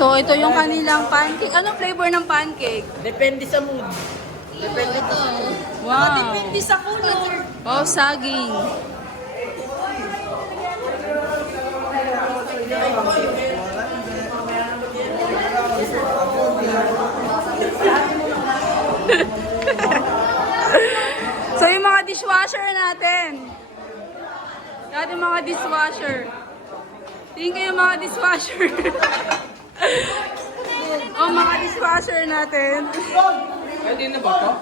So, ito yung kanilang pancake. Anong flavor ng pancake? Depende sa mood. Depende ito. Wow. Depende sa color. Oh, saging. So, yung mga dishwasher natin. Yung mga dishwasher. Tingin kayo mga dishwasher. Oh, mga dishwasher natin. Ay, di na ba ito?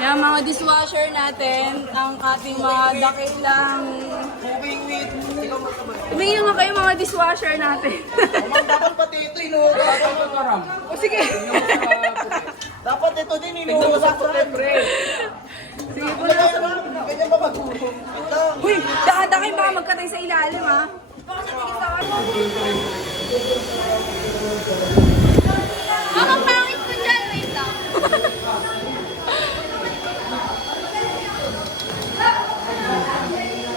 Kaya mga dishwasher natin, ang ating mga dakilang... Tumingin nga kayo mga dishwasher natin. Dapat pati ito inuugasan ko karam. O sige. Dapat ito din inuugasan ko pre. Sige po na. Ganyan ba mag-uho? Uy, daan kayo baka magkatay sa ilalim ha. Mama, pangit ko dyan. Wait lang.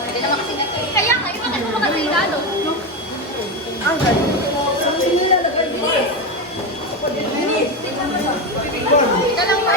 Hindi naman kasi kaya nga, yung mga makatay lalo. Ito lang po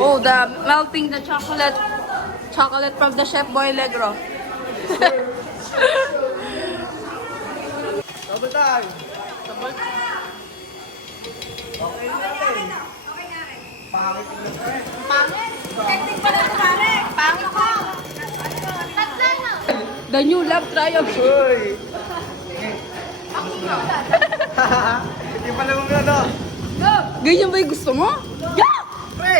Oh, the melting the chocolate from the Chef Boy Legro. Double time. Pangit tingnan ko eh. pangit. Technique pala ito, pare. Pangit ko. Tatlo na. The new love triumph. Uy! Hindi pala mong ano. Ganyan ba yung gusto mo? Yeah! Pre!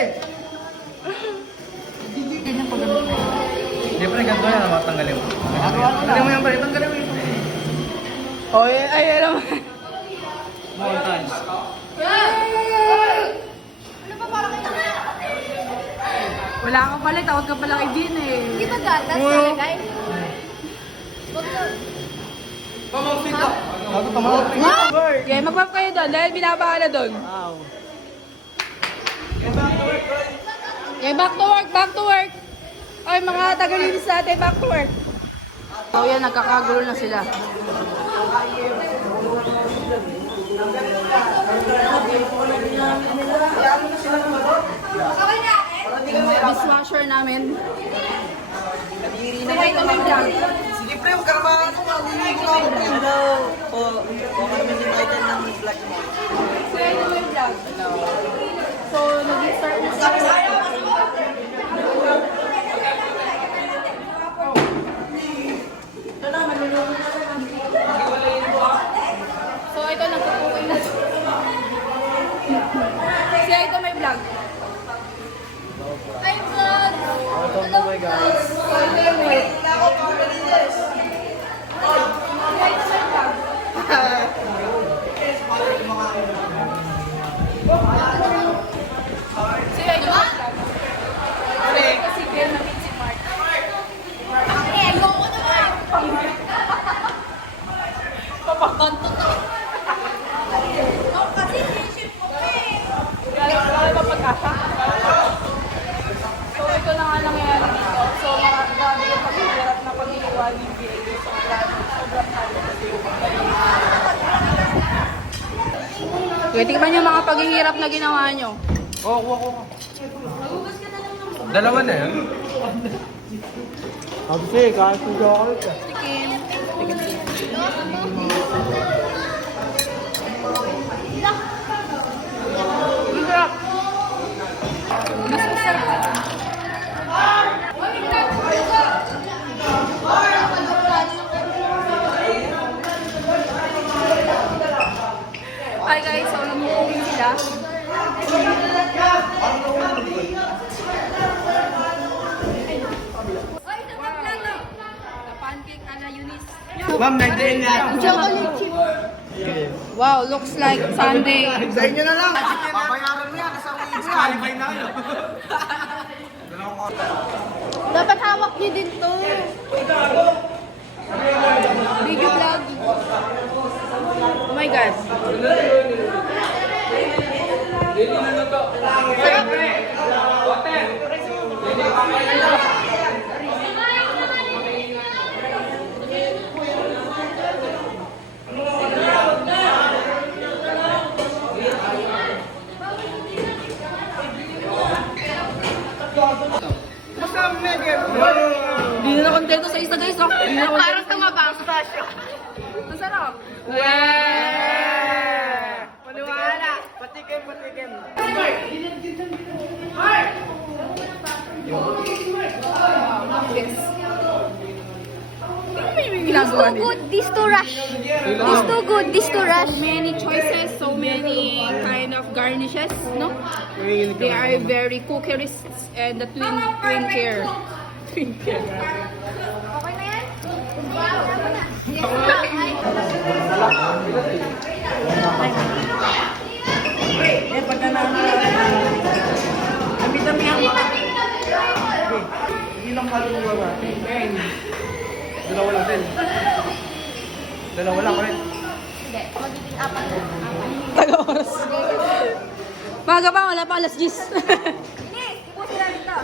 Hindi pre, ganito yan. Tanggalin mo. Tanggalin mo yan pre. Tanggalin mo yan. Oh, ay, naman. More times. Ano ba parang ito? Wala ka pala, tawag ka pala kay Dean eh. Hindi ba gatas nalagay? Huwag na. Pamangpit ka. Ako pamangpit. Okay, mag-pop kayo doon dahil binabahala doon. Wow. Okay, back to work. Ay, mga tagalinis natin, back to work. So yan, nagkakagulo na sila. Dishwasher namin. Sabay kami vlog. Sige pre, huwag ka naman ako maguligo ako, pre. Hello po. Po kami invited ng vlog mo. So, ito may vlog. So, nag-start na siya. So, ito nagpupukoy na. Siya ito may vlog. Hi, vlog! Hello, guys! So, ito yung vlog. Siya ito may vlog. Siya ito may vlog. Ito si Glenn na si Mark. Ayoko naman. Papakanto to. Kasi friendship ko pa eh. Kaya ba pagkasa? So, ito na nga nangyayari dito. So, marami yung paghihirap na paghihiwa ni Diego. Sobrang halo. Okay, tingnan niyo mga paghihirap na ginawa niyo. Oo, kuha ko. Dalawa na yan. Kasi, kahit yung chocolate ka. Tikim. Masarap. Mas masarap. Hi guys, so namumuhin sila. Pancake ala Eunice. Ma'am, nandiyan na. Chocolate chip. Wow, looks like Sunday. Sa inyo na lang. Papayaran mo yan. Isang week. Qualify na kayo. Dapat hawak niyo din to. Video vlog. Oh my God. Sarap. Hindi na kontento sa isa guys. Oh. Parang tumaba. Masarap. Paniwala. Patikim, patikim. This too Good, this to rush. This too good, this to rush. many choices, so many kind of garnishes, no? They are very cookeries and the twin care. Twin care. Okay na yan? Wow, tama na. Eh, pagka na dami-dami ang mga. Hindi lang halo mo ba? Dalawa lang din. Dalawa lang ulit. Hindi, magiging apat na. Taga-oras. Maga pa, wala pa alas 10. Hindi, ibusin na dito.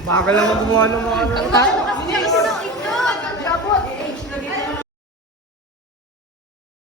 Baka lang gumawa ng mga ano. Ha?